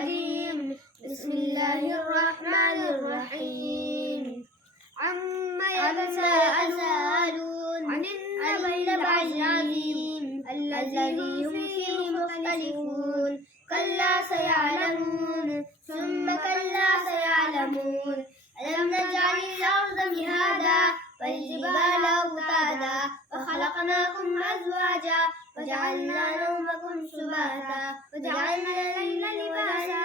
الرجيم. بسم الله الرحمن الرحيم. عما يتساءلون عن النبأ العظيم الذي هم فيه مختلفون. كلا سيعلمون ثم كلا سيعلمون. ألم نجعل الأرض مهادا والجبال أوتادا وخلقناكم أزواجا وجعلنا نومكم سباتا وجعلنا الليل لباسا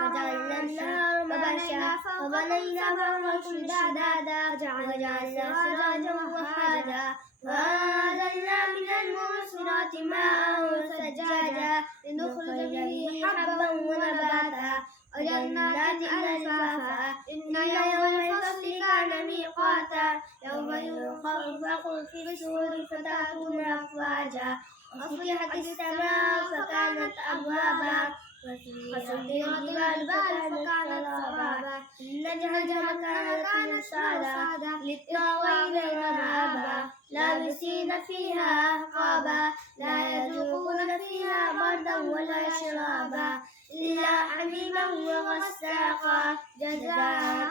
وجعلنا النهار معاشا وبنينا فوقكم شدادا وجعلنا سراجا وهاجا وأنزلنا من المعصرات ماء ثجاجا لنخرج به حبا ونباتا وجنات ألفافا. إن يوم الفصل كان ميقاتا يوم ينفخ في الصور فتأتون أفواجا وفتحت السماء فكانت أبوابا وسيرت الجبال فكانت سرابا. إن جهنم كانت مرصادا للطاغين مآبا لابسين فيها أحقابا لا يذوقون فيها بردا ولا شرابا إلا حميما وغساقا جزاء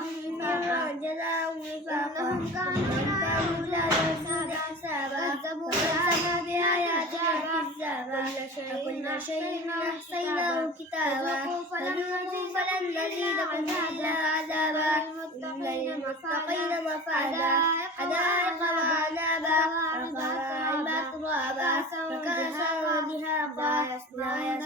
وفاقا. كانوا لا يرجون حسابا كذبوا بآياتنا كذابا وكل شيء أحصيناه كتابا فذوقوا فلن نزيدكم إلا عذابا. إن للمتقين مفازا حدائق وأعنابا وكواعب أترابا وكأسا دهاقا لا يسمعون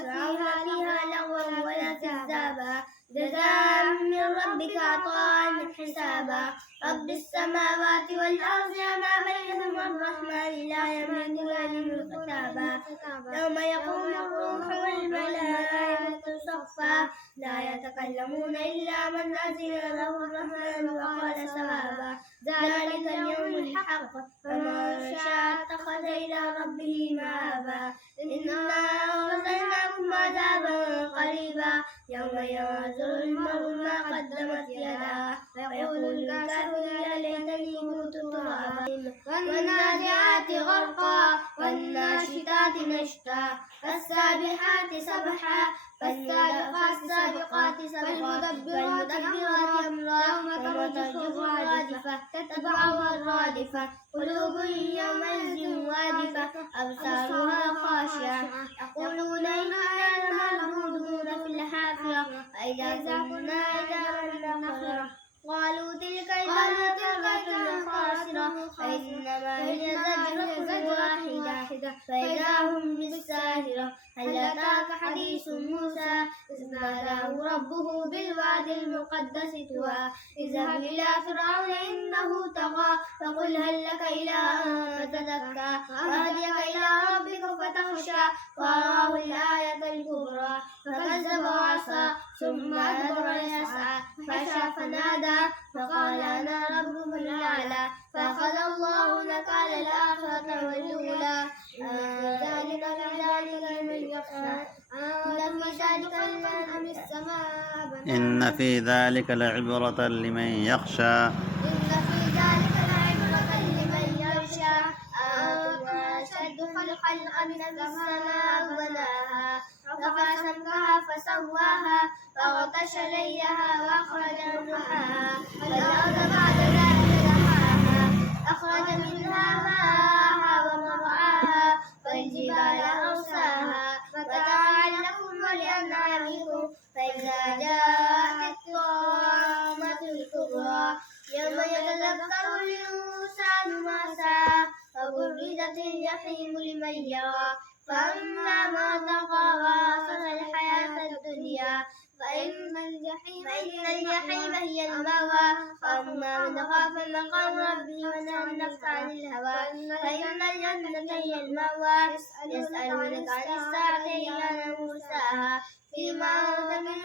فيها لغوا ولا كذابا جزاء من ربك عطاء حسابا. رب السماوات والأرض وما بينهما الرحمن لا يملكون منه كتابا. يوم يقوم الروح والملائكة صفا لا يتكلمون إلا من أذن له الرحمن وقال صوابا. ذلك اليوم الحق فمن شاء اتخذ إلى ربه مآبا. إنا أرسلناكم عذابا قريبا يوم ينظر المرء ما قدمت يداه ويقول الكافر يا ليتني كنت ترابا. والنازعات غرقا والناشطات نشطا فالسابحات سبحا فالسابقات سبقا فالمدبرات أمرا يوم ترجف الرادفة تتبعها الرادفة قلوب يومئذ واجفة أبصارها خاشعة يقولون إنا لمردودون في الحافرة وإذا كنا عظاما نخرة قالوا تلك إذا كرة خاسرة فإنما هي زجرة واحدة فإذا هم بالساهرة. هل أتاك حديث موسى إذ ناداه ربه بالواد المقدس طوى اذهب إلى فرعون إنه طغى فقل هل لك إلى أن تزكى وأهديك إلى ربك فتخشى وأراه الآية الكبرى فكذب وعصى ثم أدبر يسعى فحشر فنادى فقال أنا ربكم الأعلى فأخذ الله نكال الآخرة والأولى. ذلك لمن يخشى إن في ذلك لعبرة لمن يخشى. أشد خلقا من السماء بناها رفع سمكها فسواها وأغطش ليلها وأخرج ضحاها والأرض بعد ذلك دحاها أخرج منها ماءها ومرعاها والجبال أرساها متاعا لكم ولأنعامكم. فإذا جاءت الطامة الكبرى يوم يتذكر الإنسان ما سعى وبرزت الجحيم لمن يرى فأما من طغى وآثر الحياة الدنيا فإن الجحيم هي المأوى. فأما من خاف مقام ربه ونهى النفس عن الهوى فإن الجنة هي المأوى. يسألونك عن الساعة أيان مرساها فيما أنت من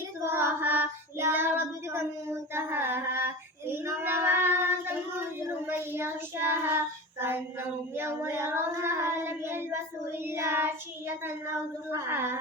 ذكراها إلى ربك منتهاها. إنما أنت منذر من يغشاها كأنهم يوم يرونها لم يلبثوا إلا عشية أو ضحاها.